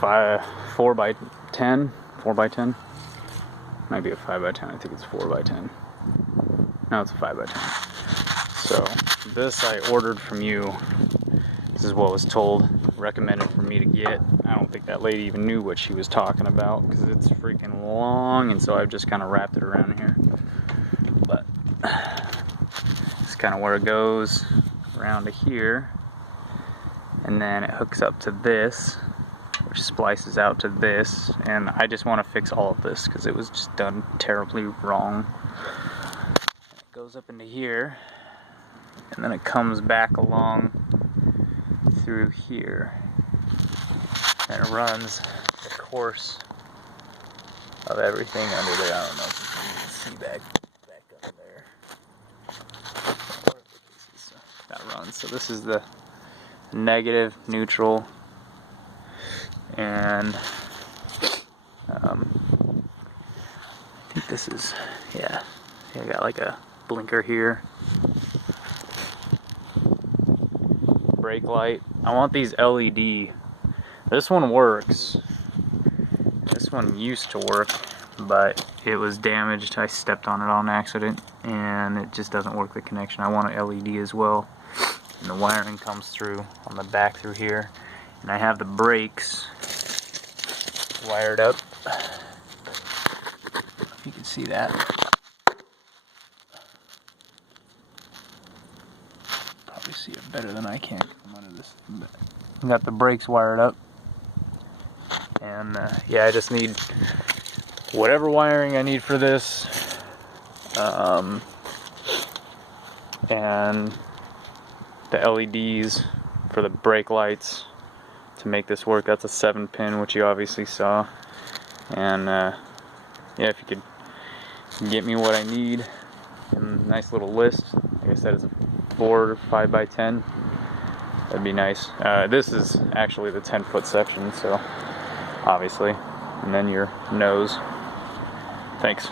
4 by 10, 4 by 10. Might be a 5 by 10. I think it's 4 by 10. No, it's a 5 by 10. So this I ordered from you. This is what was told, recommended for me to get. I don't think that lady even knew what she was talking about because it's freaking long, and so I've just kind of wrapped it around here. But it's kind of where it goes around to here, and then it hooks up to this, which splices out to this, and I just want to fix all of this because it was just done terribly wrong. It goes up into here, and then it comes back along through here, and it runs the course of everything under there. I don't know if you can see back under there. That runs. So this is the negative, neutral, and I think this is, yeah, I got like a blinker here. Brake light. I want these LED. This one works. This one used to work, but it was damaged. I stepped on it on accident, and it just doesn't work, the connection. I want an LED as well. And the wiring comes through on the back through here. And I have the brakes wired up. If you can see that. Probably see it better than I can from under this. Got the brakes wired up. And yeah, I just need whatever wiring I need for this. And the LEDs for the brake lights to make this work. That's a 7-pin, which you obviously saw. And yeah, if you could get me what I need, and a nice little list. Like I said, it's a 4 or 5 by 10. That'd be nice. This is actually the 10-foot section, so obviously, and then your nose. Thanks.